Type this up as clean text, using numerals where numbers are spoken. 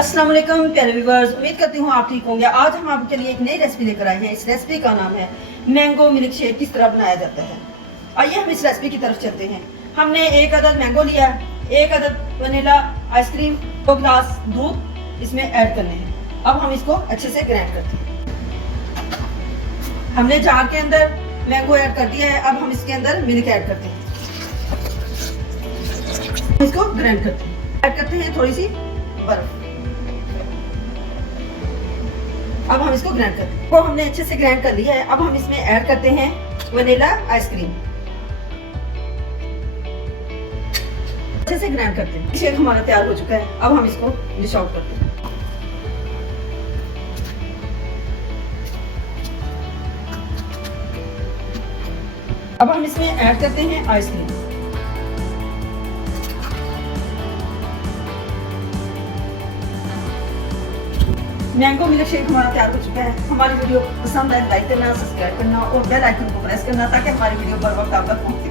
अस्सलाम वालेकुम प्यारे व्यूअर्स, उम्मीद करती हूँ आप ठीक होंगे। आज हम आपके लिए एक नई रेसिपी लेकर आए हैं। इस रेसिपी का नाम है मैंगो मिल्क शेक किस तरह बनाया जाता है। आइए हम इस रेसिपी की तरफ चलते हैं। हमने एक अदद मैंगो लिया, एक अदद वनीला आइसक्रीम, 2 गिलास दूध इसमें ऐड करने हैं। अब हम इसको अच्छे से ग्राइंड करते हैं। हमने जार के अंदर मैंगो ऐड कर दिया है। अब हम इसके अंदर मिल्क ऐड करते हैं, इसको ग्राइंड करते हैं। ऐड करते हैं थोड़ी सी बर्फ। अब हम इसको ग्राइंड करते हैं। वो हमने अच्छे से ग्राइंड कर लिया है। अब हम इसमें ऐड करते हैं वनीला आइसक्रीम, अच्छे से ग्राइंड करते हैं। शेक हमारा तैयार हो चुका है। अब हम इसको डिश आउट करते हैं। अब हम इसमें ऐड करते हैं आइसक्रीम। मैंगो मिल्क शेक हमारा तैयार हो चुका है। हमारी वीडियो पसंद आए लाइक करना, सब्सक्राइब करना और बेल आइकन को प्रेस करना ताकि हमारी वीडियो बर वक्त आप तक पहुंचे।